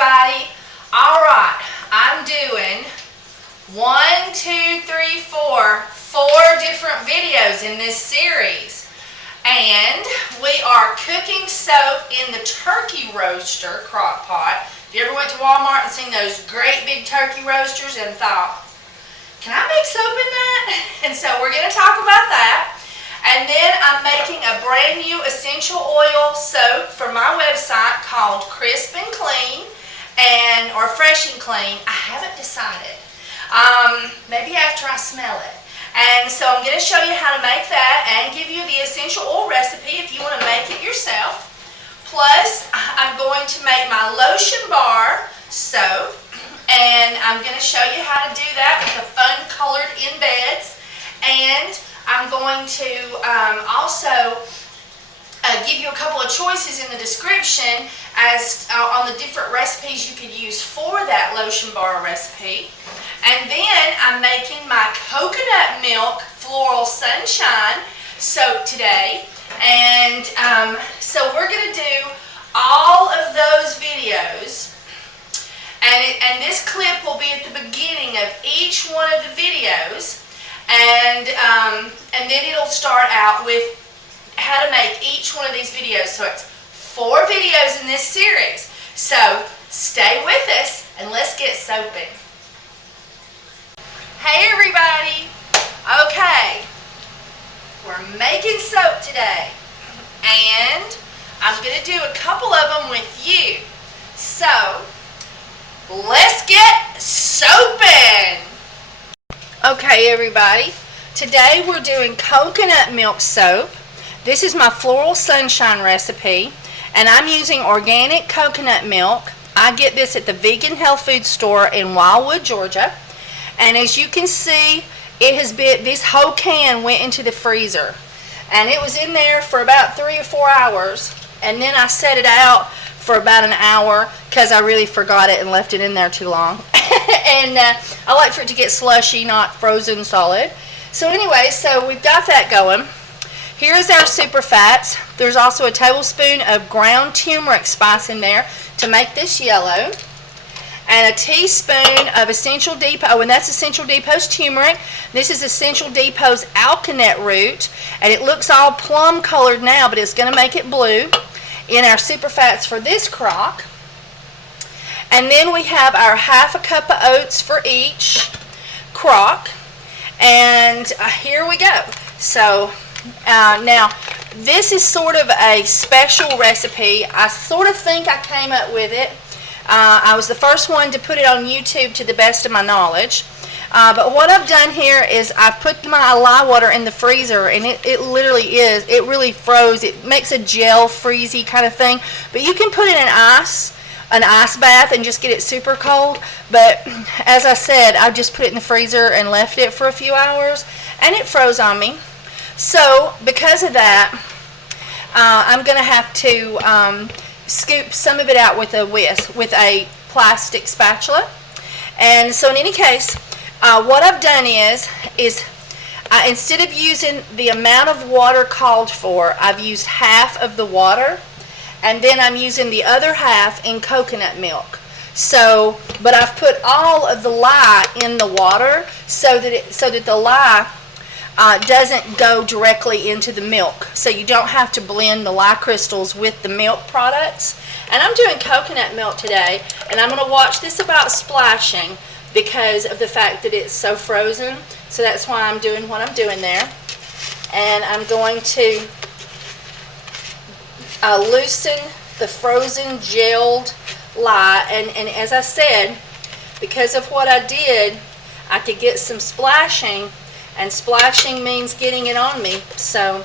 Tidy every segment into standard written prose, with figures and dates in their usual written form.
everybody. All right, I'm doing 1, 2, 3, 4 different videos in this series. And we are cooking soap in the turkey roaster crock pot. If you ever went to Walmart and seen those great big turkey roasters and thought, can I make soap in that? And so we're going to talk about that. And then I'm making a brand new essential oil soap for my website called Crisp and Clean or Fresh and Clean. I haven't decided. Maybe after I smell it. And so I'm going to show you how to make that and give you the essential oil recipe if you want to make it yourself. Plus, I'm going to make my lotion bar soap, and I'm going to show you how to do that with the fun colored embeds. And I'm going to also give you a couple of choices in the description as on the different recipes you could use for that lotion bar recipe. And then I'm making my coconut milk floral sunshine soap today. And so we're going to do all of those videos. And this clip will be at the beginning of each one of the videos. And then it'll start out with how to make each one of these videos. So it's 4 videos in this series. So stay with us and let's get soaping. Hey everybody! Okay, we're making soap today. And I'm going to do a couple of them with you. So let's get soaping! Okay everybody, today we're doing coconut milk soap. This is my floral sunshine recipe, and I'm using organic coconut milk. I get this at the Vegan Health Food Store in Wildwood, Georgia. And as you can see, it has been, this whole can went into the freezer. And it was in there for about 3 or 4 hours. And then I set it out for about an hour because I really forgot it and left it in there too long. And I like for it to get slushy, not frozen solid. So anyway, so we've got that going. Here's our super fats. There's also a tablespoon of ground turmeric spice in there to make this yellow. And a teaspoon of Essential Depot, and that's Essential Depot's turmeric. This is Essential Depot's alkanet root. And it looks all plum colored now, but it's going to make it blue in our super fats for this crock. And then we have our ½ cup of oats for each crock. And here we go. So now this is sort of a special recipe. I sort of think I came up with it. I was the first one to put it on YouTube to the best of my knowledge. But what I've done here is I've put my lye water in the freezer, and it literally is. It really froze. It makes a gel freezy kind of thing. But you can put it in an ice bath and just get it super cold. But as I said, I just put it in the freezer and left it for a few hours, and it froze on me. So because of that, I'm going to have to scoop some of it out with a whisk, with a plastic spatula. And so in any case, what I've done is instead of using the amount of water called for, I've used half of the water, and then I'm using the other half in coconut milk. So, but I've put all of the lye in the water so that the lye doesn't go directly into the milk. So you don't have to blend the lye crystals with the milk products. And I'm doing coconut milk today, and I'm going to watch this about splashing because of the fact that it's so frozen. So that's why I'm doing what I'm doing there. And I'm going to loosen the frozen gelled lye. And as I said, because of what I did, I could get some splashing. And splashing means getting it on me, so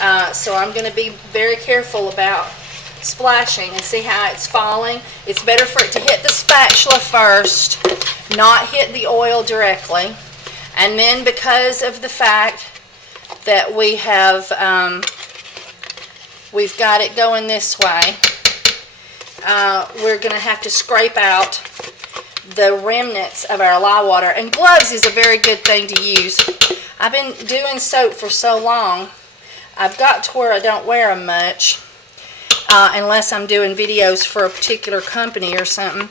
I'm going to be very careful about splashing. And see how it's falling? It's better for it to hit the spatula first, not hit the oil directly. And then because of the fact that we have we've got it going this way, we're going to have to scrape out the remnants of our lye water. And gloves is a very good thing to use. I've been doing soap for so long, I've got to where I don't wear them much. unless I'm doing videos for a particular company or something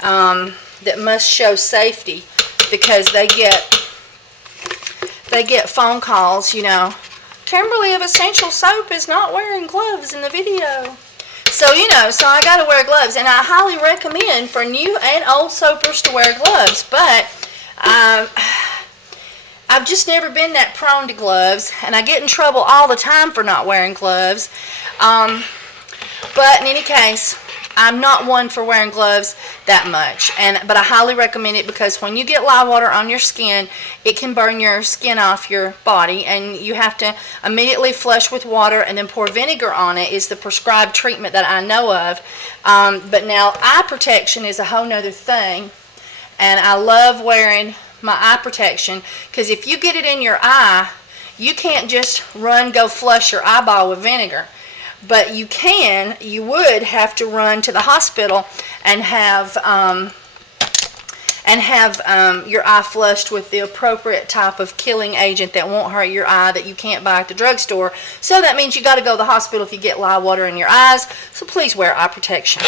that must show safety, because they get phone calls, you know, Kimberly of Essential Soap is not wearing gloves in the video. So, you know, so I got to wear gloves, and I highly recommend for new and old soapers to wear gloves, but I've just never been that prone to gloves, and I get in trouble all the time for not wearing gloves. But in any case, I'm not one for wearing gloves that much, but I highly recommend it, because when you get lye water on your skin, it can burn your skin off your body, and you have to immediately flush with water and then pour vinegar on it. Is the prescribed treatment that I know of. But now eye protection is a whole nother thing, and I love wearing my eye protection, because if you get it in your eye, you can't just go flush your eyeball with vinegar. But you would have to run to the hospital and have your eye flushed with the appropriate type of killing agent that won't hurt your eye, that you can't buy at the drugstore. So that means you got to go to the hospital if you get lye water in your eyes. So please wear eye protection.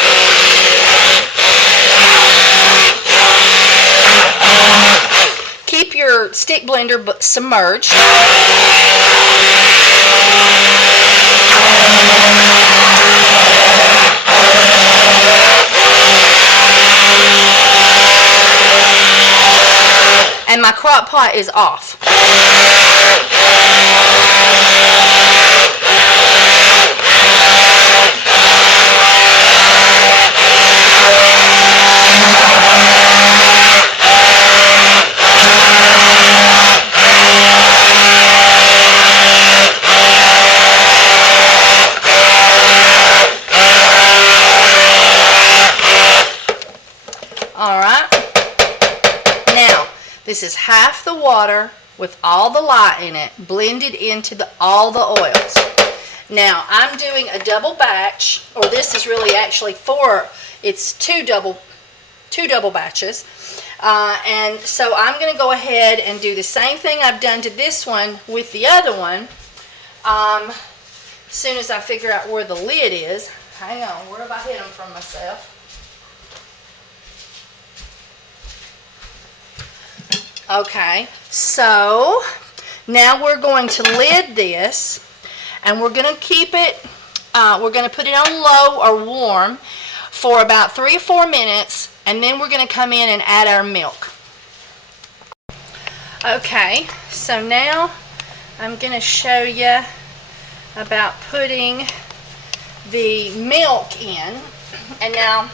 Keep your stick blender submerged. And my crock pot is off. Alright, now this is half the water with all the lye in it blended into all the oils. Now I'm doing a double batch, or this is really actually it's two double batches, and so I'm going to go ahead and do the same thing I've done to this one with the other one. As soon as I figure out where the lid is. Hang on, where have I hidden them from myself? Okay, so now we're going to lid this, and we're going to keep it, we're going to put it on low or warm for about 3 or 4 minutes, and then we're going to come in and add our milk. Okay, so now I'm going to show you about putting the milk in. And now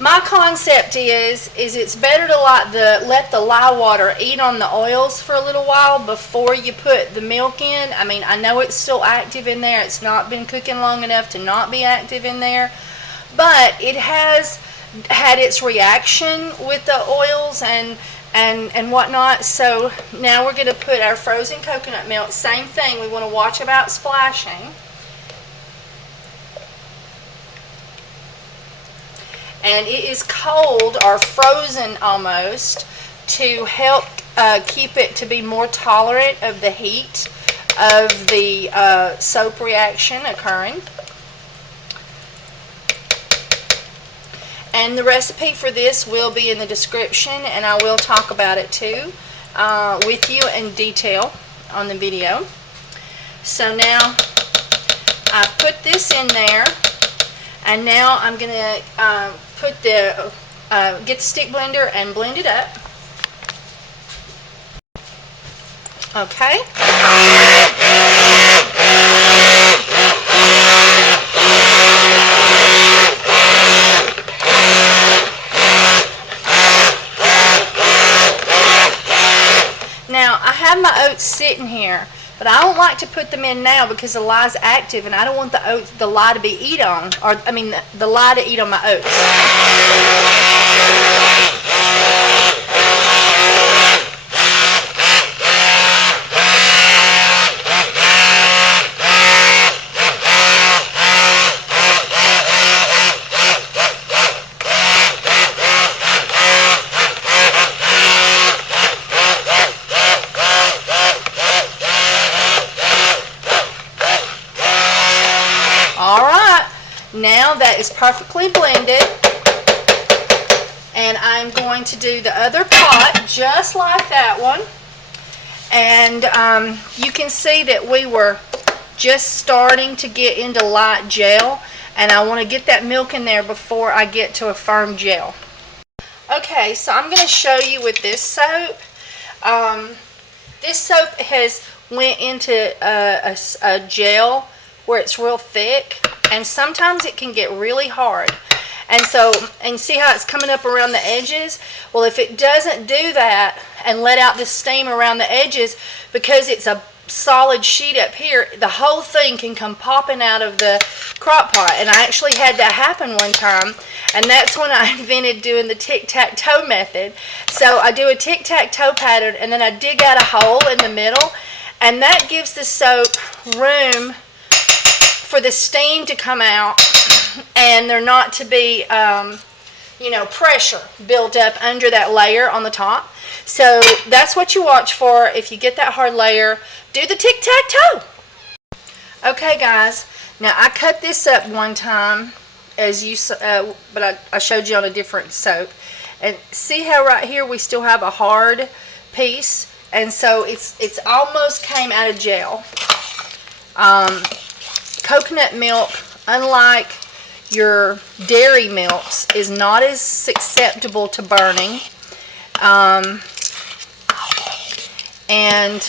my concept is it's better to let the lye water eat on the oils for a little while before you put the milk in. I mean, I know it's still active in there. It's not been cooking long enough to not be active in there, but it has had its reaction with the oils and whatnot. So now we're going to put our frozen coconut milk. Same thing. We want to watch about splashing. And it is cold or frozen almost to help keep it to be more tolerant of the heat of the soap reaction occurring. And the recipe for this will be in the description, and I will talk about it too with you in detail on the video. So now I've put this in there, and now I'm going to get the stick blender and blend it up. Okay. Now I have my oats sitting here, but I don't like to put them in now because the lye's active, and I don't want the lye to be eat on, or I mean the lye to eat on my oats. Alright, Now that is perfectly blended, and I'm going to do the other pot just like that one. And you can see that we were just starting to get into light gel, and I want to get that milk in there before I get to a firm gel. Okay, so I'm going to show you with this soap. This soap has went into a gel where it's real thick, and sometimes it can get really hard. And see how it's coming up around the edges? Well, if it doesn't do that and let out the steam around the edges, because it's a solid sheet up here, the whole thing can come popping out of the crock pot. And I actually had that happen one time, and that's when I invented doing the tic-tac-toe method. So I do a tic-tac-toe pattern, and then I dig out a hole in the middle, and that gives the soap room for the steam to come out, and there not to be pressure built up under that layer on the top. So that's what you watch for. If you get that hard layer, do the tic-tac-toe. Okay guys, now I cut this up one time but I showed you on a different soap, and see how right here we still have a hard piece, and so it's almost came out of gel. Coconut milk, unlike your dairy milks, is not as susceptible to burning, and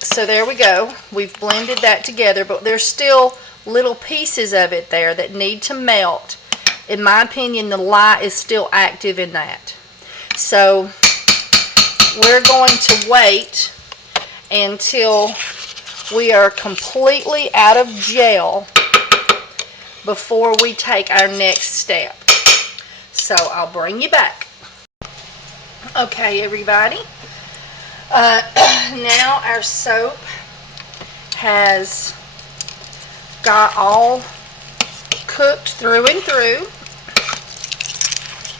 so there we go. We've blended that together, but there's still little pieces of it there that need to melt. In my opinion, the lye is still active in that. So we're going to wait until we are completely out of gel before we take our next step. So I'll bring you back. Okay, everybody. Now our soap has got all cooked through and through,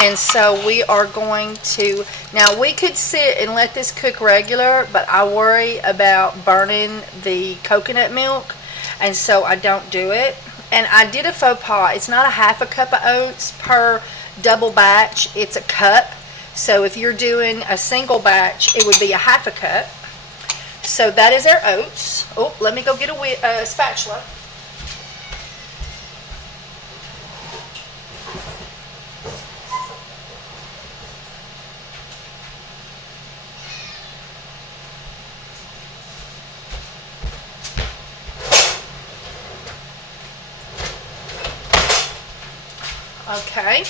and so we are going to, now we could sit and let this cook regular, but I worry about burning the coconut milk, and so I don't do it. And I did a faux pas. It's not a half a cup of oats per double batch, it's a cup. So if you're doing a single batch, it would be a half a cup. So that is our oats. Oh, let me go get a spatula. Okay,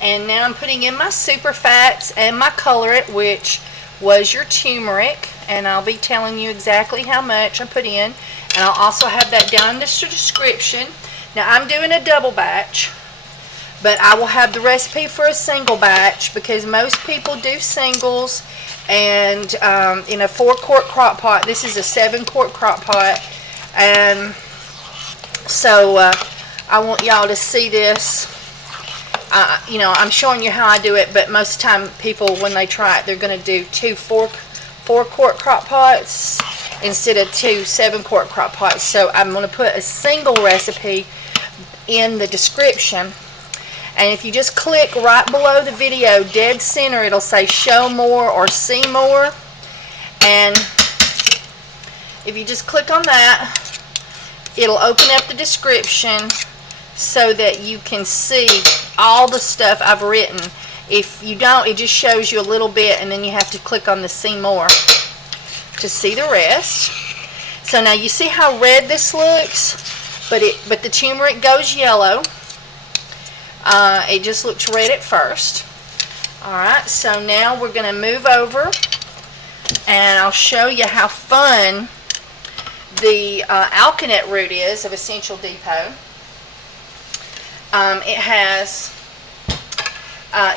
and now I'm putting in my super fats and my colorant, which was your turmeric, and I'll be telling you exactly how much I put in, and I'll also have that down in the description. Now I'm doing a double batch, but I will have the recipe for a single batch because most people do singles, and in a 4-quart crock pot. This is a 7-quart crock pot, and so I want y'all to see this. I'm showing you how I do it, but most of the time people, when they try it, they're going to do 2 4-quart crock pots instead of 2 7-quart crock pots. So I'm going to put a single recipe in the description, and if you just click right below the video, dead center, it'll say show more or see more, and if you just click on that, it'll open up the description so that you can see all the stuff I've written. If you don't, it just shows you a little bit, and then you have to click on the see more to see the rest. So now you see how red this looks, but the turmeric goes yellow. It just looks red at first. Alright, so now we're going to move over, and I'll show you how fun the alkanet root is of Essential Depot.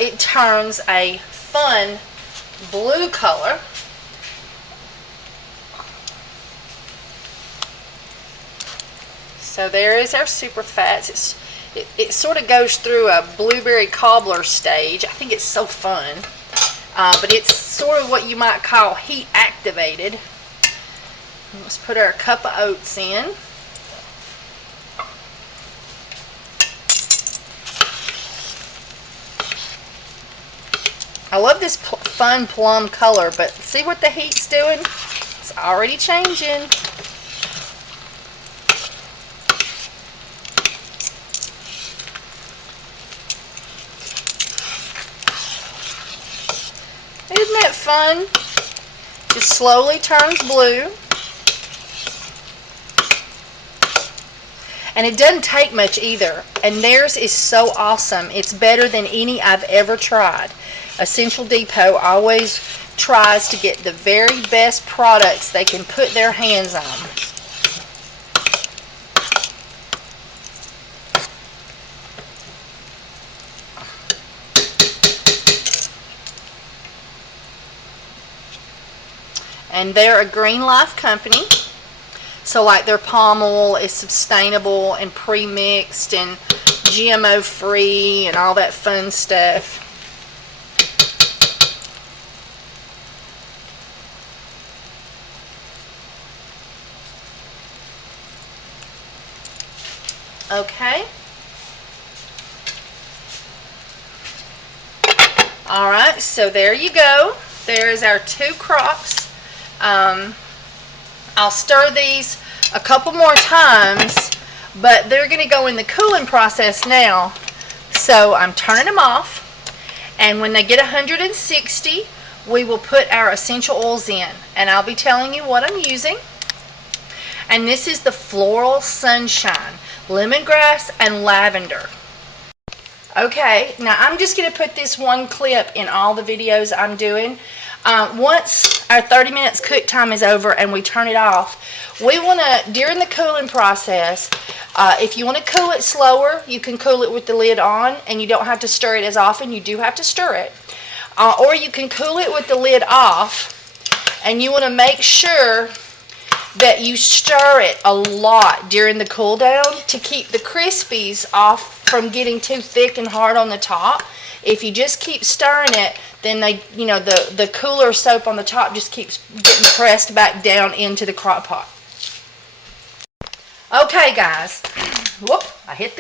It turns a fun blue color. So there is our super fats. It sort of goes through a blueberry cobbler stage. I think it's so fun. But it's sort of what you might call heat activated. Let's put our cup of oats in. I love this fun plum color, but see what the heat's doing? It's already changing. Isn't that fun? Just slowly turns blue. And it doesn't take much either. And theirs is so awesome. It's better than any I've ever tried. Essential Depot always tries to get the very best products they can put their hands on. And they're a Green Life company. So like their palm oil is sustainable and pre-mixed and GMO free and all that fun stuff. Okay. Alright, so there you go. There's our 2 crocks. I'll stir these a couple more times, but they're going to go in the cooling process now. So I'm turning them off, and when they get 160, we will put our essential oils in, and I'll be telling you what I'm using. And this is the Floral Sunshine, lemongrass and lavender. Okay, now I'm just going to put this one clip in all the videos I'm doing. Once our 30 minutes cook time is over and we turn it off, we want to, during the cooling process, if you want to cool it slower, you can cool it with the lid on and you don't have to stir it as often. You do have to stir it. Or you can cool it with the lid off, and you want to make sure that you stir it a lot during the cool down to keep the crispies off from getting too thick and hard on the top. If you just keep stirring it, then the cooler soap on the top just keeps getting pressed back down into the crock pot. Okay, guys. Whoop! I hit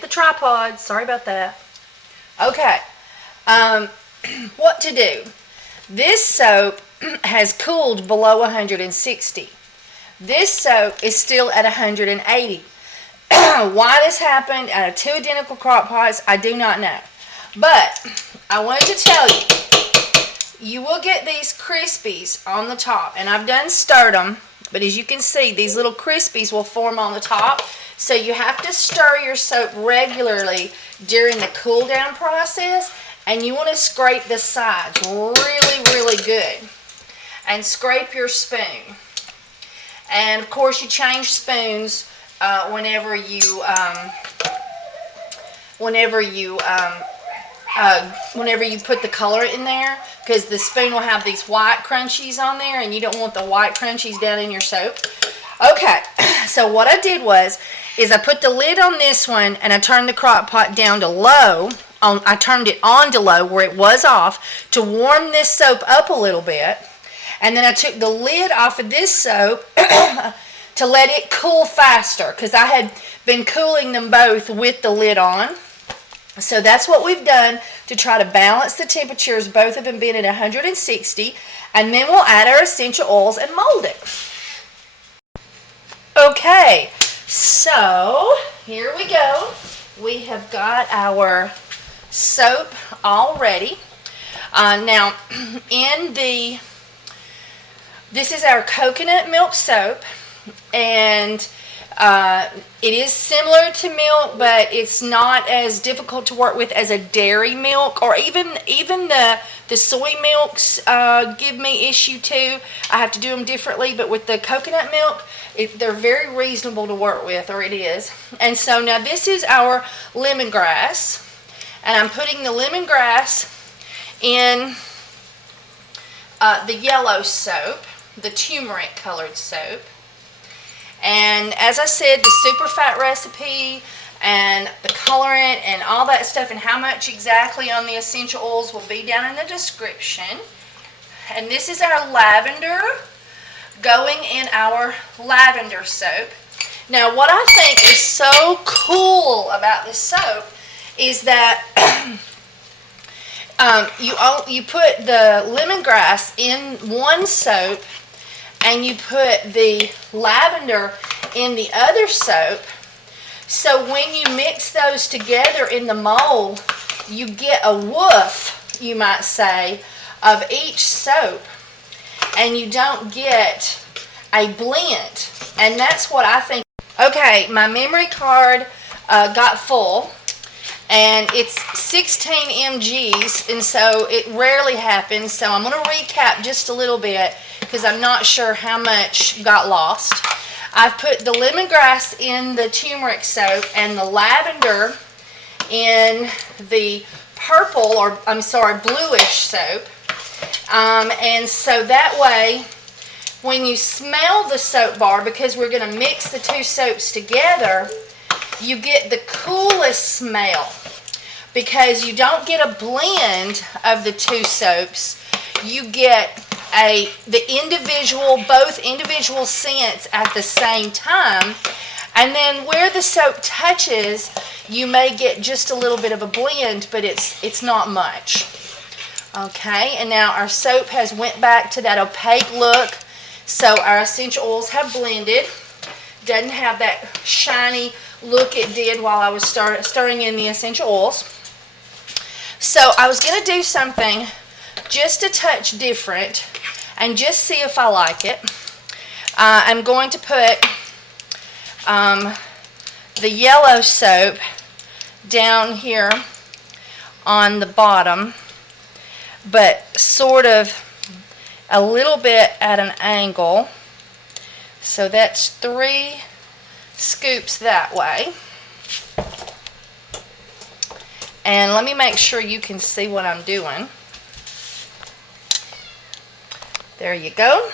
the tripod. Sorry about that. Okay. What to do? This soap has cooled below 160. This soap is still at 180. Why this happened out of 2 identical crock pots, I do not know. But I wanted to tell you, you will get these crispies on the top. And I've done stirred them, but as you can see, these little crispies will form on the top. So you have to stir your soap regularly during the cool down process. And you want to scrape the sides really, really good. And scrape your spoon. And of course you change spoons whenever you put the color in there, because the spoon will have these white crunchies on there and you don't want the white crunchies down in your soap. Okay, so what I did is I put the lid on this one and I turned the crock pot down to low. I turned it on to low where it was off to warm this soap up a little bit. And then I took the lid off of this soap to let it cool faster, because I had been cooling them both with the lid on. So that's what we've done to try to balance the temperatures, both of them being at 160. And then we'll add our essential oils and mold it. Okay, so here we go. We have got our soap all ready. Now, this is our coconut milk soap, and it is similar to milk, but it's not as difficult to work with as a dairy milk, or even the soy milks give me issue too. I have to do them differently, but with the coconut milk, they're very reasonable to work with, or it is. And so now this is our lemongrass, and I'm putting the lemongrass in the yellow soap, the turmeric colored soap. And as I said, the super fat recipe and the colorant and all that stuff and how much exactly on the essential oils will be down in the description. And this is our lavender going in our lavender soap. Now what I think is so cool about this soap is that You put the lemongrass in one soap, and you put the lavender in the other soap. So when you mix those together in the mold, you get a woof, you might say, of each soap, and you don't get a blend. And that's what I think. Okay, my memory card got full, and it's 16 mgs, and so it rarely happens. So I'm going to recap just a little bit because I'm not sure how much got lost. I've put the lemongrass in the turmeric soap and the lavender in the purple, or I'm sorry, bluish soap. And so that way, when you smell the soap bar, because we're going to mix the two soaps together, you get the coolest smell, because you don't get a blend of the two soaps. You get both individual scents at the same time, and then where the soap touches, you may get just a little bit of a blend, but it's not much. Okay, and now our soap has went back to that opaque look, so our essential oils have blended. Doesn't have that shiny look it did while I was stirring in the essential oils. So I was going to do something just a touch different and just see if I like it. I'm going to put the yellow soap down here on the bottom, but sort of a little bit at an angle. So that's 3 scoops that way. And let me make sure you can see what I'm doing. There you go.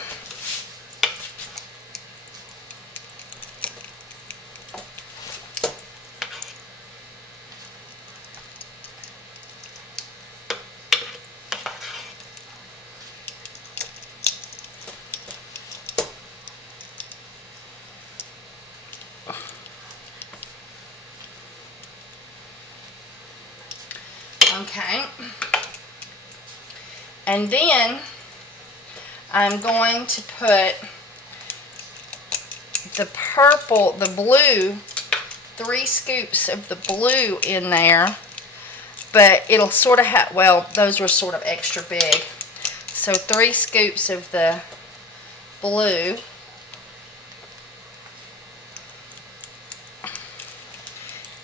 Okay. And then I'm going to put the blue, 3 scoops of the blue in there, but it'll sort of have, well, those were sort of extra big. So 3 scoops of the blue.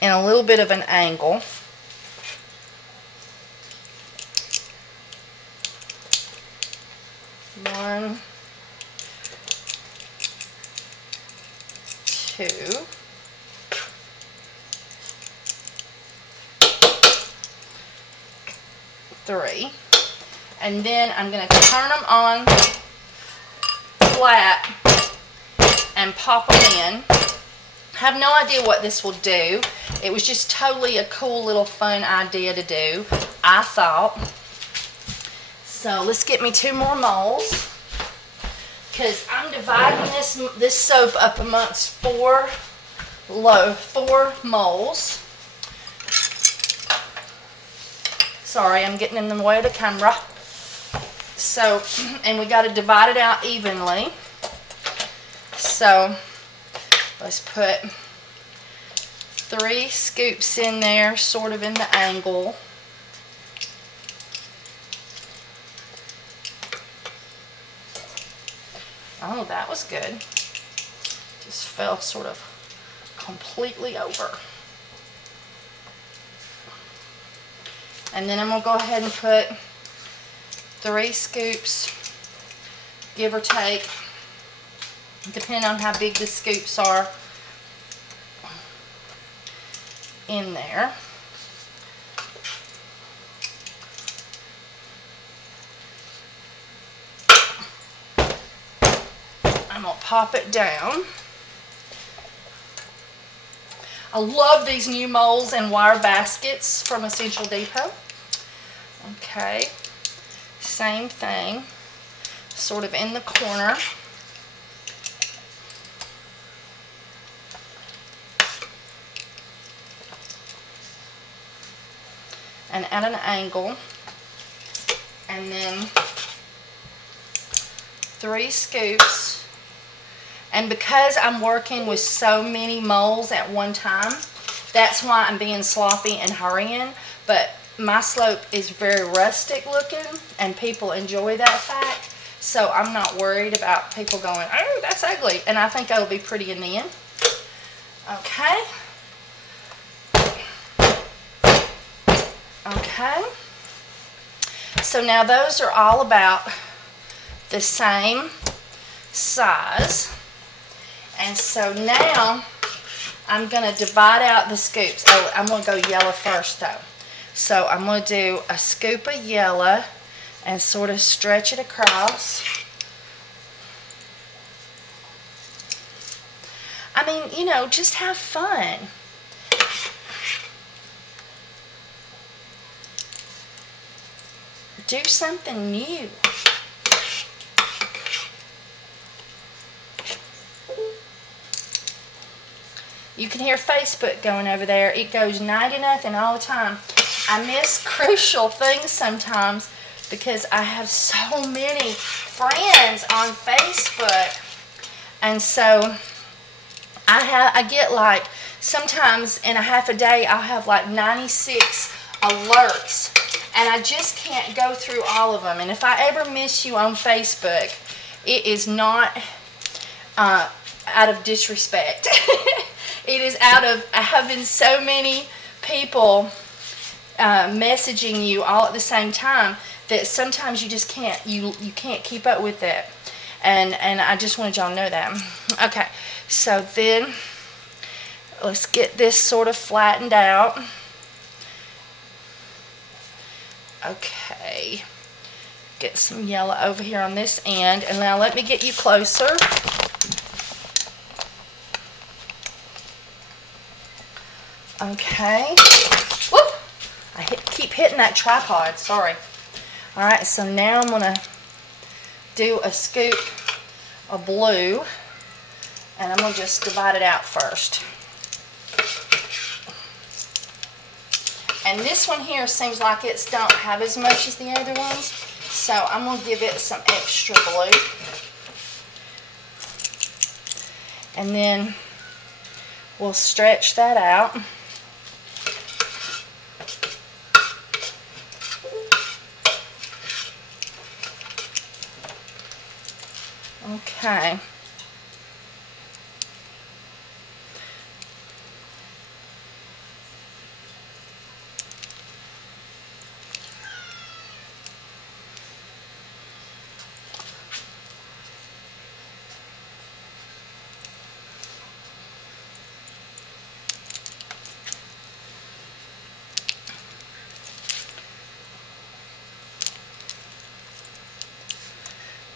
In a little bit of an angle. One, 2, 3, and then I'm going to turn them on flat and pop them in. I have no idea what this will do. It was just totally a cool little fun idea to do, I thought. So let's get me 2 more molds, because I'm dividing this soap up amongst 4 molds. Sorry, I'm getting in the way of the camera. So, and we got to divide it out evenly. So let's put 3 scoops in there, sort of in the angle. Oh, that was good. Just fell sort of completely over. And then I'm going to go ahead and put 3 scoops, give or take, depending on how big the scoops are, in there. I'm going to pop it down. I love these new molds and wire baskets from Essential Depot. Okay, same thing, sort of in the corner. And at an angle. and then 3 scoops. And because I'm working with so many molds at one time, that's why I'm being sloppy and hurrying. But my slope is very rustic looking, and people enjoy that fact. So I'm not worried about people going, oh, that's ugly. And I think that'll be pretty in the end. Okay. Okay. So now those are all about the same size. And so now I'm going to divide out the scoops. Oh, I'm going to go yellow first though. So I'm going to do a scoop of yellow and sort of stretch it across. I mean, you know, just have fun. Do something new. You can hear Facebook going over there. It goes 90-0 all the time. I miss crucial things sometimes because I have so many friends on Facebook. And so I get like, sometimes in a half a day, I'll have like 96 alerts. And I just can't go through all of them. And if I ever miss you on Facebook, it is not out of disrespect. It is out of having so many people messaging you all at the same time that sometimes you just can't, you can't keep up with it. And I just wanted y'all to know that. Okay, so then let's get this sort of flattened out. Okay, get some yellow over here on this end, and now let me get you closer. Okay. Whoop! Keep hitting that tripod, sorry. Alright, so now I'm going to do a scoop of blue, and I'm going to just divide it out first. And this one here seems like it don't have as much as the other ones, so I'm going to give it some extra blue. And then we'll stretch that out. Okay.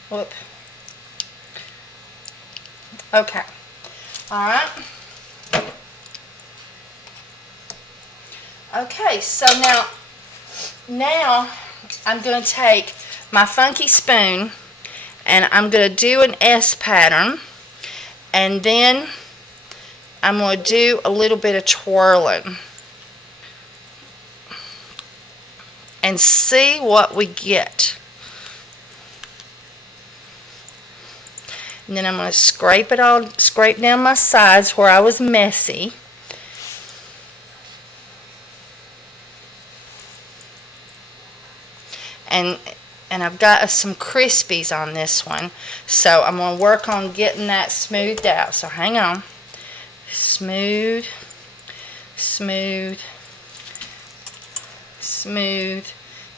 Whoop. Okay. Alright. Okay, so now I'm going to take my funky spoon and I'm going to do an S pattern, and then I'm going to do a little bit of twirling and see what we get. And then I'm going to scrape down my sides where I was messy. And I've got some crispies on this one, so I'm going to work on getting that smoothed out. So hang on. Smooth, smooth, smooth.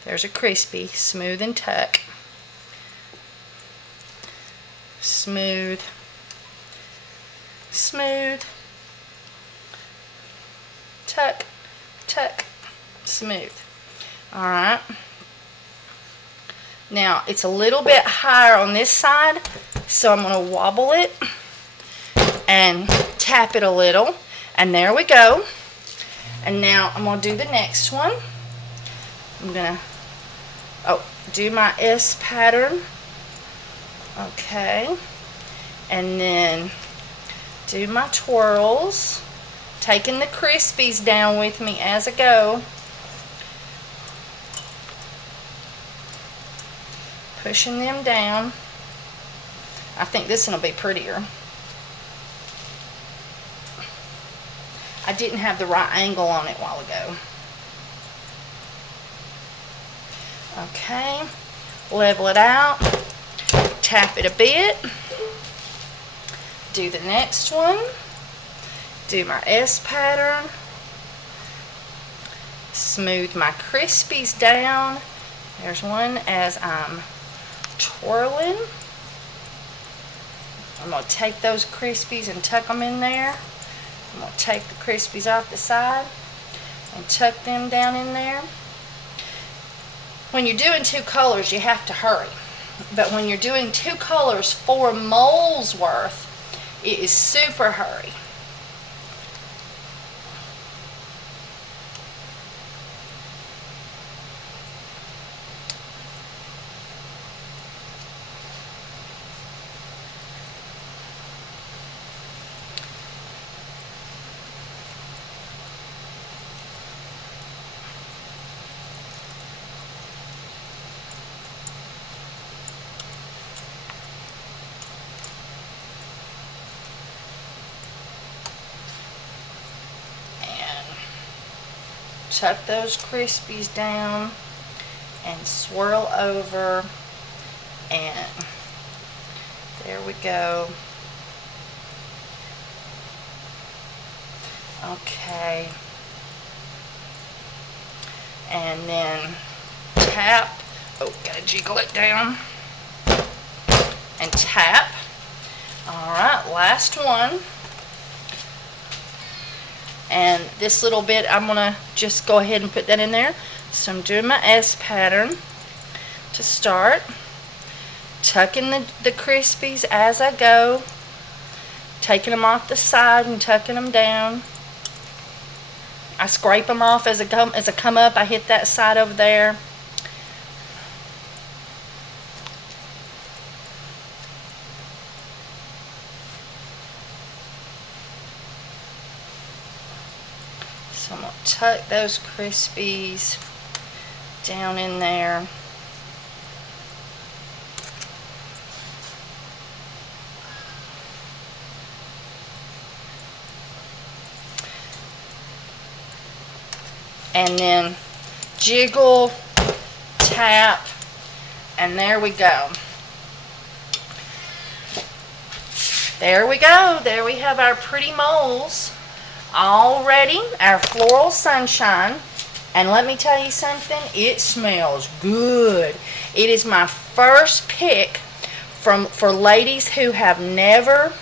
There's a crispy. Smooth and tuck. Smooth, smooth, tuck, tuck, smooth. Alright. Now, it's a little bit higher on this side, so I'm going to wobble it and tap it a little. And there we go. And now I'm going to do the next one. I'm going to do my S pattern. Okay. And then do my twirls. Taking the crispies down with me as I go. pushing them down. I think this one will be prettier. I didn't have the right angle on it a while ago. Okay, level it out, tap it a bit, do the next one, do my S pattern, smooth my crispies down. There's one as I'm twirling. I'm going to take those crispies and tuck them in there. I'm going to take the crispies off the side and tuck them down in there. When you're doing 2 colors, you have to hurry. But when you're doing 2 colors, 4 moles worth, it is super hurry. Tuck those crispies down and swirl over, and there we go. Okay, and then tap. Oh, gotta jiggle it down and tap. All right, last one. And this little bit, I'm gonna just go ahead and put that in there. So I'm doing my S pattern to start, tucking the crispies as I go, taking them off the side and tucking them down. I scrape them off as I come up. I hit that side over there. So I'm going to tuck those crispies down in there. And then jiggle, tap, and there we go. There we go. There we have our pretty moles all ready, our floral sunshine. And let me tell you something, it smells good. It is my first pick for ladies who have never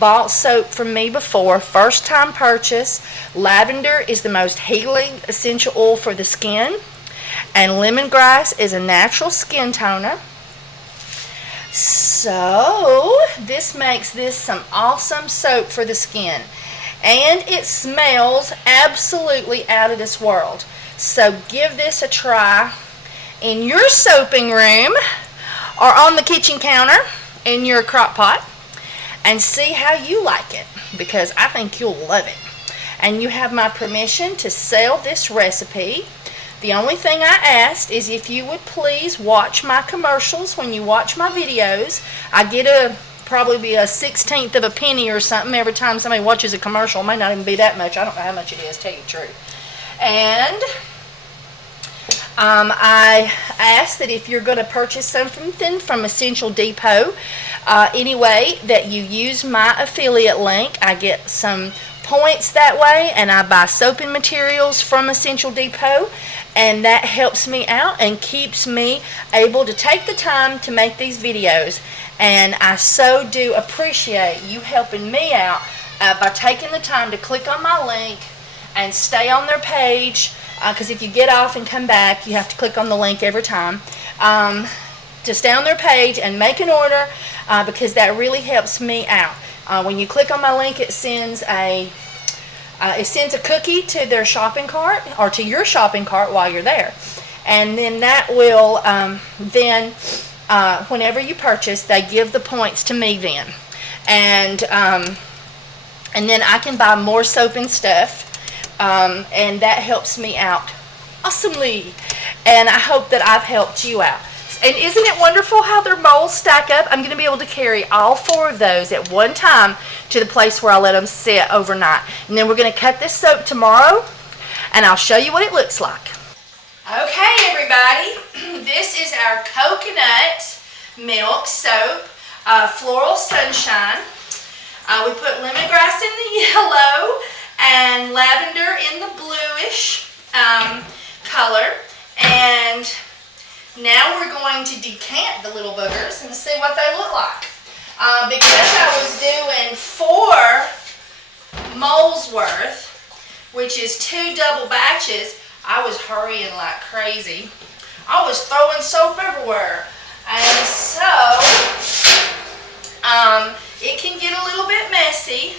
bought soap from me before. First time purchase. Lavender is the most healing essential oil for the skin, and lemongrass is a natural skin toner. So this makes this some awesome soap for the skin, and it smells absolutely out of this world. So give this a try in your soaping room or on the kitchen counter in your crock pot, and see how you like it, because I think you'll love it. And you have my permission to sell this recipe. The only thing I asked is if you would please watch my commercials when you watch my videos. I get probably be a 1/16 of a penny or something every time somebody watches a commercial. It might not even be that much. I don't know how much it is, tell you the truth. And I ask that if you're going to purchase something from Essential Depot, anyway, that you use my affiliate link. I get some points that way, and I buy soaping materials from Essential Depot, and that helps me out and keeps me able to take the time to make these videos. And I so do appreciate you helping me out by taking the time to click on my link and stay on their page, because if you get off and come back, you have to click on the link every time, to stay on their page and make an order, because that really helps me out. When you click on my link, it sends a cookie to their shopping cart, or to your shopping cart while you're there, and then that will whenever you purchase, they give the points to me then, and then I can buy more soap and stuff, and that helps me out awesomely. And I hope that I've helped you out. And isn't it wonderful how their molds stack up? I'm going to be able to carry all 4 of those at one time to the place where I let them sit overnight. And then we're going to cut this soap tomorrow, and I'll show you what it looks like. Okay, everybody, this is our coconut milk soap, Floral Sunshine. We put lemongrass in the yellow and lavender in the bluish color. And now we're going to decant the little boogers and see what they look like. Because I was doing 4 moles worth, which is 2 double batches, I was hurrying like crazy. I was throwing soap everywhere. And so, it can get a little bit messy,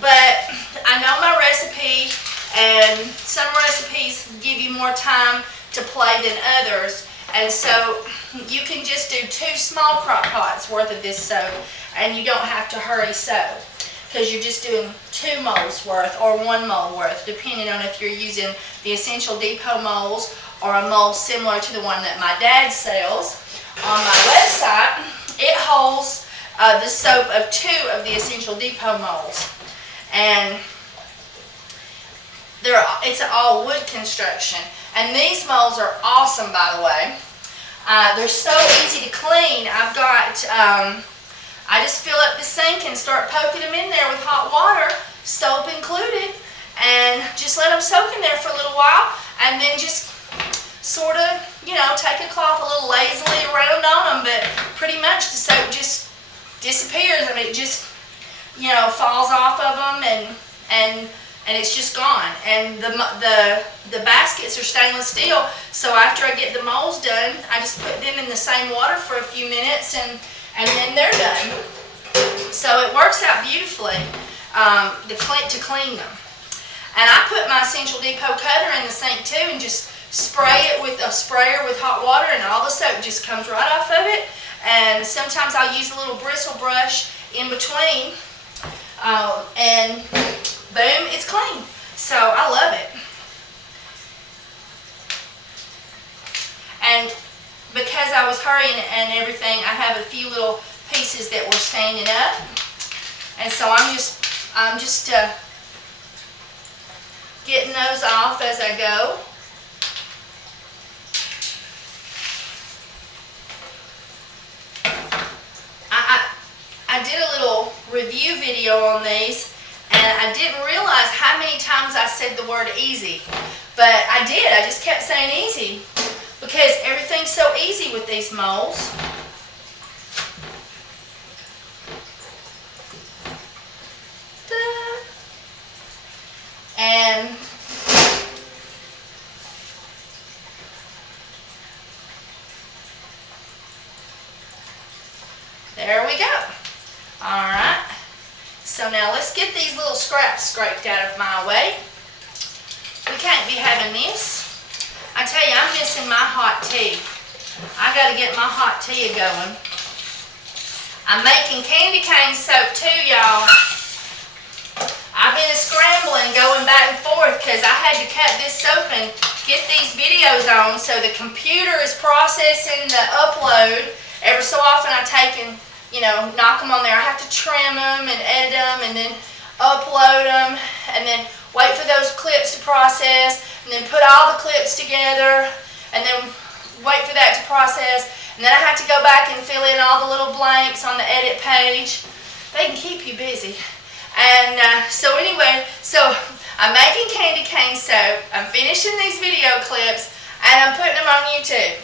but I know my recipe, and some recipes give you more time to play than others. And so, you can just do 2 small crock pots worth of this soap, and you don't have to hurry sew, because you're just doing 2 moles worth or 1 mole worth, depending on if you're using the Essential Depot moles or a mold similar to the one that my dad sells. On my website, it holds the soap of 2 of the Essential Depot molds. And it's an all wood construction. And these molds are awesome, by the way. They're so easy to clean. I've got, I just fill up the sink and start poking them in there with hot water, soap included, and just let them soak in there for a little while, and then just sort of, you know, take a cloth a little lazily around on them, but pretty much the soap just disappears. I mean, it just, you know, falls off of them, and it's just gone. And the baskets are stainless steel, so after I get the molds done, I just put them in the same water for a few minutes, and then they're done. So it works out beautifully to clean them. And I put my Essential Depot cutter in the sink too, and just spray it with a sprayer with hot water, and all the soap just comes right off of it. And sometimes I'll use a little bristle brush in between, and boom, it's clean. So I love it. And because I was hurrying and everything, I have a few little pieces that were standing up, and so I'm just getting those off as I go. I did a little review video on these, and I didn't realize how many times I said the word easy, but I did. I just kept saying easy because everything's so easy with these molds. And there we go. Alright, so now let's get these little scraps scraped out of my way. We can't be having this. I tell you, I'm missing my hot tea. I got to get my hot tea going. I'm making candy cane soap too, y'all. I've been scrambling, going back and forth, because I had to cut this soap and get these videos on, so the computer is processing the upload. Every so often I take and, you know, knock them on there. I have to trim them and edit them and then upload them, and then wait for those clips to process, and then put all the clips together, and then wait for that to process, and then I have to go back and fill in all the little blanks on the edit page. They can keep you busy. And so anyway, so I'm making candy cane soap, I'm finishing these video clips, and I'm putting them on YouTube,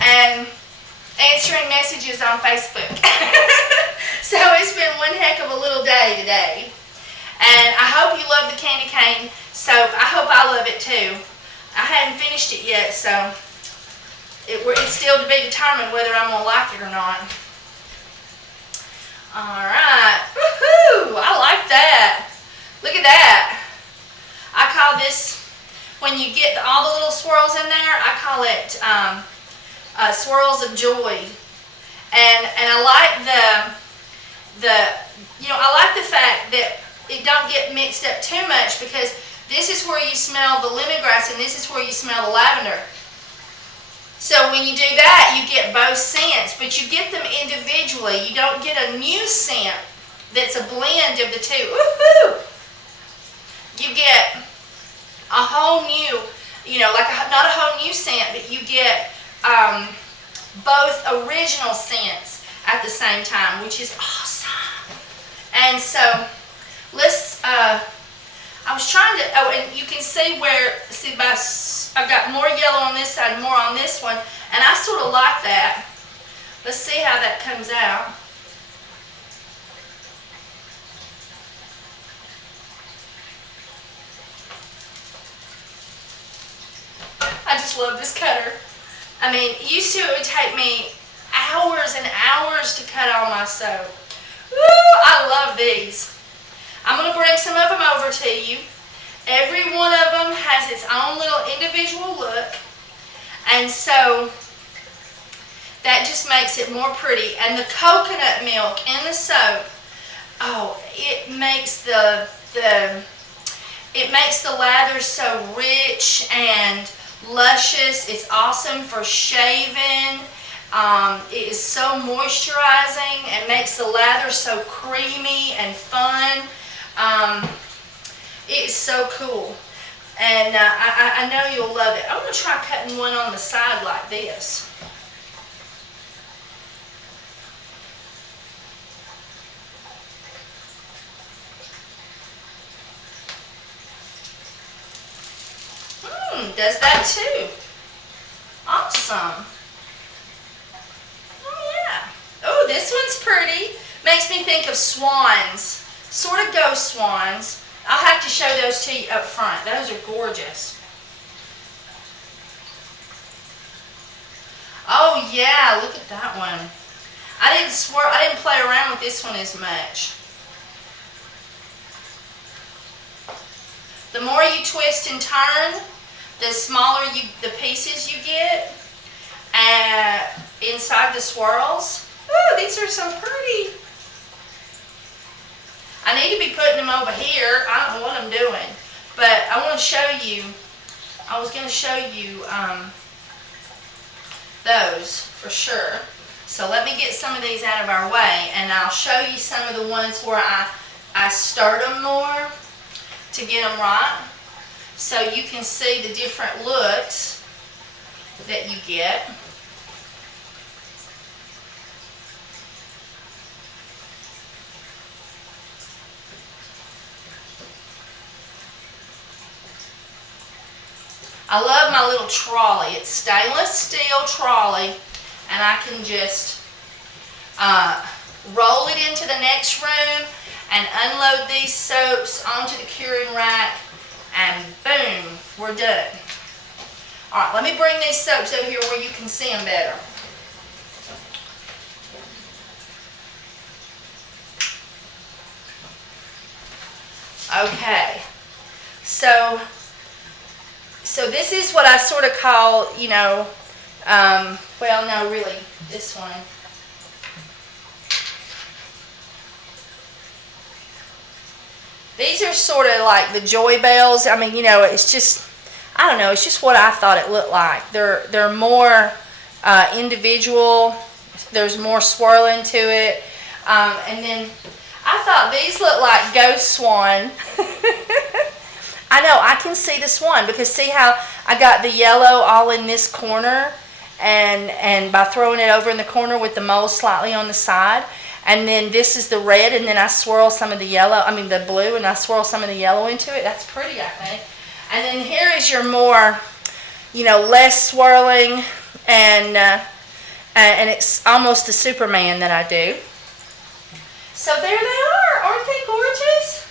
and answering messages on Facebook. So it's been one heck of a little day today. And I hope you love the candy cane soap. I hope I love it too. I hadn't finished it yet, so it's still to be determined whether I'm going to like it or not. Alright. Woohoo! I like that. Look at that. I call this, when you get all the little swirls in there, I call it swirls of joy. And I like I like the fact that it don't get mixed up too much, because this is where you smell the lemongrass and this is where you smell the lavender. So when you do that, you get both scents, but you get them individually. You don't get a new scent that's a blend of the two. Woohoo! You get a whole new, like not a whole new scent, but you get both original scents at the same time, which is awesome. And so let's, I was trying to, oh, and you can see where, I've got more yellow on this side, more on this one, and I sort of like that. Let's see how that comes out. I just love this cutter. I mean, used to it would take me hours and hours to cut all my soap. Woo, I love these. I'm going to bring some of them over to you. Every one of them has its own little individual look, and so that just makes it more pretty. And the coconut milk in the soap, oh, it makes the lather so rich and luscious. It's awesome for shaving. It is so moisturizing and makes the lather so creamy and fun. It is so cool, and I know you'll love it. I'm going to try cutting one on the side like this. Does that too. Awesome. Oh yeah. Oh, this one's pretty. Makes me think of swans, sort of ghost swans. I'll have to show those to you up front. Those are gorgeous. Oh yeah, look at that one. I didn't play around with this one as much. The more you twist and turn, the smaller the pieces you get inside the swirls. Ooh, these are so pretty. I need to be putting them over here. I don't know what I'm doing, but I want to show you. I was going to show you those for sure. So let me get some of these out of our way, and I'll show you some of the ones where I stir them more to get them right, so you can see the different looks that you get. I love my little trolley. It's stainless steel trolley, and I can just roll it into the next room and unload these soaps onto the curing rack, and boom, we're done. All right, let me bring these soaps over here where you can see them better. Okay, so this is what I sort of call, well, no, really, this one. These are sort of like the joy bells. I mean, it's just, I don't know, it's just what I thought it looked like. They're more individual. There's more swirling to it. And then I thought these looked like ghost swan. I know, I can see the swan because see how I got the yellow all in this corner, and by throwing it over in the corner with the mold slightly on the side. And then this is the red, and then I swirl some of the yellow, the blue, and I swirl some of the yellow into it. That's pretty, I think. And then here is your more, less swirling, and it's almost a Superman that I do. So there they are. Aren't they gorgeous?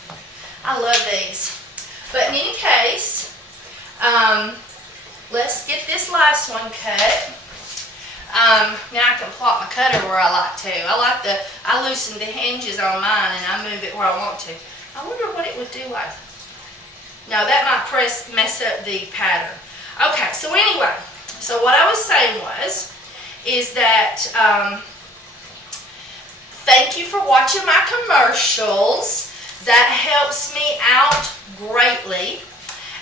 I love these. But in any case, let's get this last one cut. Now I can plot my cutter where I like to. I loosen the hinges on mine and I move it where I want to. I wonder what it would do like. No, that might mess up the pattern. Okay, so anyway, so what I was saying is that thank you for watching my commercials. That helps me out greatly.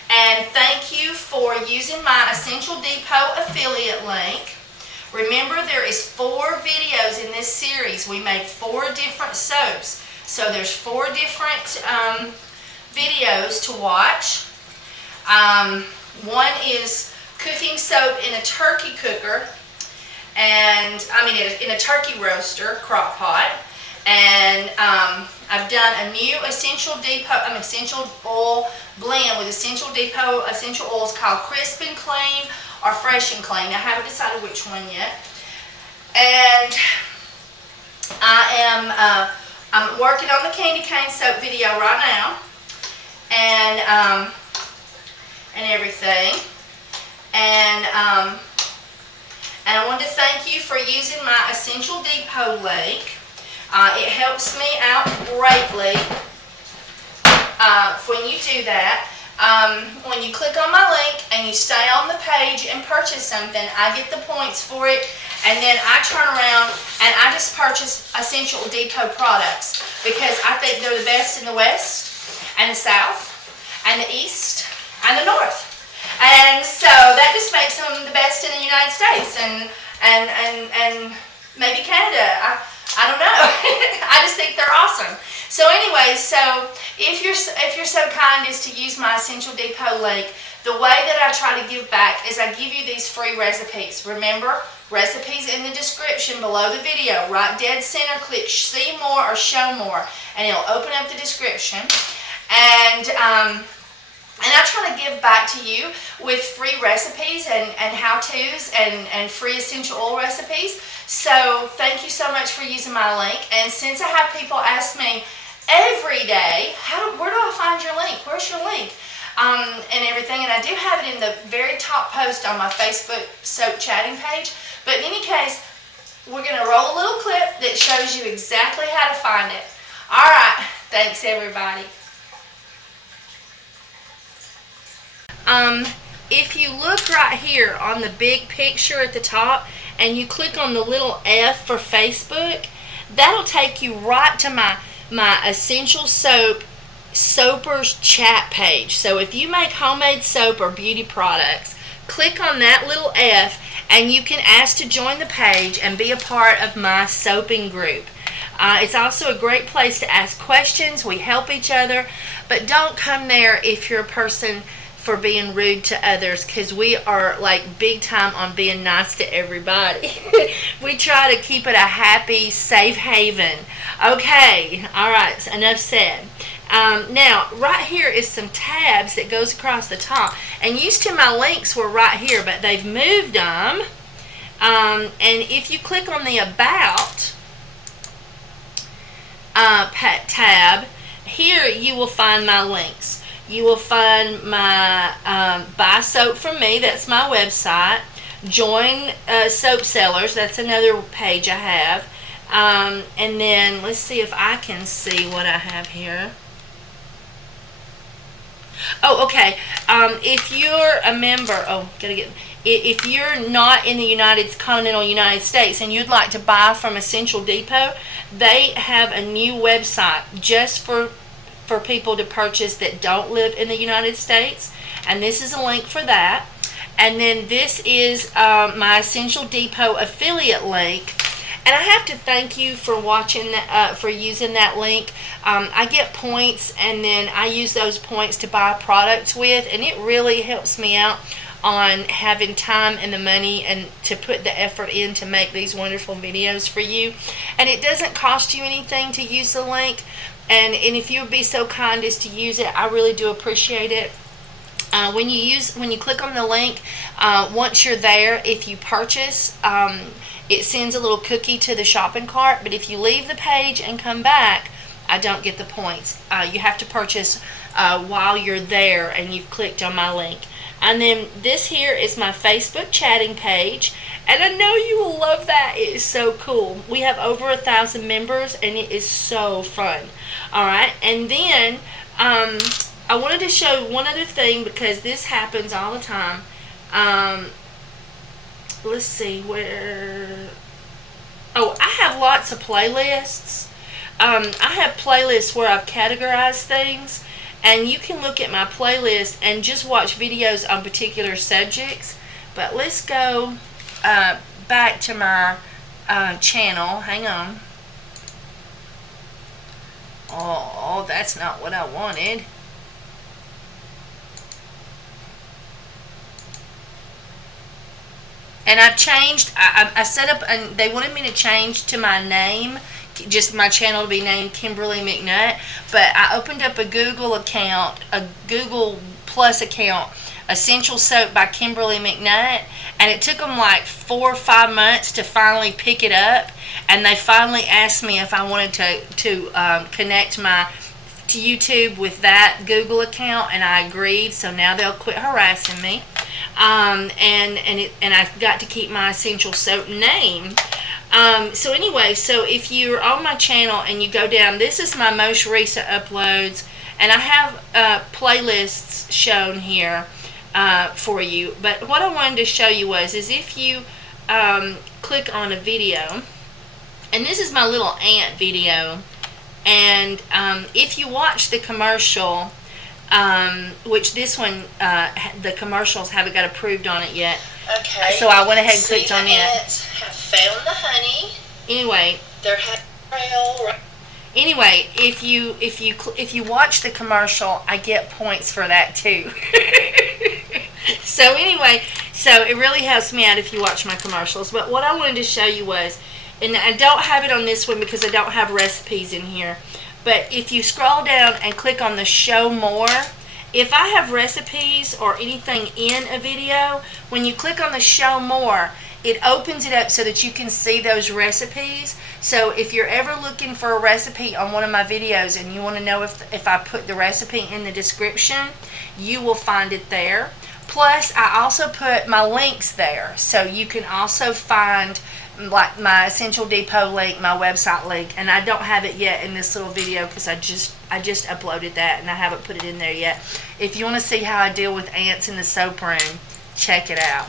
And thank you for using my Essential Depot affiliate link. Remember, there is 4 videos in this series. We made 4 different soaps. So there's 4 different videos to watch. One is cooking soap in a turkey cooker, and in a turkey roaster crock pot. And I've done a new essential oil blend with Essential Depot essential oils called Crisp and Clean or Fresh and Clean. I haven't decided which one yet. And I'm working on the candy cane soap video right now, and everything. And I want to thank you for using my Essential Depot link. It helps me out greatly when you do that. When you click on my link and you stay on the page and purchase something, I get the points for it, and then I turn around and I just purchase Essential Depot products because I think they're the best in the West and the South and the East and the North. And so that just makes them the best in the United States and maybe Canada. I don't know. I just think they're awesome. So anyway, so if you're so kind as to use my Essential Depot link, the way that I try to give back is I give you these free recipes. Remember, recipes in the description below the video. Right dead center, click see more or show more, and it'll open up the description. And I try to give back to you with free recipes and how-tos and free essential oil recipes. So thank you so much for using my link. And since I have people ask me every day, where do I find your link? Where's your link? And everything. And I do have it in the very top post on my Facebook soap chatting page. But in any case, we're going to roll a little clip that shows you exactly how to find it. All right. Thanks, everybody. If you look right here on the big picture at the top and you click on the little F for Facebook, that'll take you right to my Essential Soapers chat page. So if you make homemade soap or beauty products, click on that little F and you can ask to join the page and be a part of my soaping group. It's also a great place to ask questions. We help each other, but don't come there if you're a person for being rude to others, because we are like big time on being nice to everybody. We try to keep it a happy, safe haven. Okay, all right, enough said. Now, right here is some tabs that goes across the top, and used to my links were right here, but they've moved them. And if you click on the About tab, here you will find my links. You will find my Buy Soap From Me, that's my website. Join Soap Sellers, that's another page I have. And then let's see if I can see what I have here. Oh, okay. If you're a member, if you're not in the continental United States and you'd like to buy from Essential Depot, they have a new website just for people to purchase that don't live in the United States, and this is a link for that. And then this is my Essential Depot affiliate link, and I have to thank you for watching for using that link. I get points, and then I use those points to buy products with, and it really helps me out on having time and the money and to put the effort in to make these wonderful videos for you. And it doesn't cost you anything to use the link. And if you would be so kind as to use it, I really do appreciate it. When you click on the link, once you're there, if you purchase, it sends a little cookie to the shopping cart. But if you leave the page and come back, I don't get the points. You have to purchase while you're there and you've clicked on my link. And then this here is my Facebook chatting page, and I know you will love that. It is so cool. We have over 1,000 members, and it is so fun. Alright, and then I wanted to show one other thing, because this happens all the time. Let's see where... Oh, I have lots of playlists. I have playlists where I've categorized things, And you can look at my playlist and just watch videos on particular subjects. But let's go back to my channel. Hang on. Oh, that's not what I wanted. And I've changed, I set up, and they wanted me to change to my name, just my channel to be named Kimberly McNutt, but I opened up a Google account, a Google Plus account, Essential Soap by Kimberly McNutt, and it took them like 4 or 5 months to finally pick it up, and they finally asked me if I wanted to connect my to YouTube with that Google account, and I agreed. So now they'll quit harassing me, and I've got to keep my Essential Soap name. So anyway, so if you're on my channel and you go down, this is my most recent uploads, and I have playlists shown here for you. But what I wanted to show you is if you click on a video, and this is my little ant video. And if you watch the commercial, which this one, the commercials haven't got approved on it yet. Okay. So I went ahead and clicked on it. Ants have found the honey. Anyway. They're trail. Anyway, if you watch the commercial, I get points for that too. So anyway, so it really helps me out if you watch my commercials. But what I wanted to show you was, and I don't have it on this one because I don't have recipes in here, but if you scroll down and click on the show more, if I have recipes or anything in a video, when you click on the show more, it opens it up so that you can see those recipes. So if you're ever looking for a recipe on one of my videos and you want to know if I put the recipe in the description, you will find it there. Plus, I also put my links there, so you can also find like my Essential Depot link, my website link, and I don't have it yet in this little video because I just uploaded that and I haven't put it in there yet. If you want to see how I deal with ants in the soap room, check it out.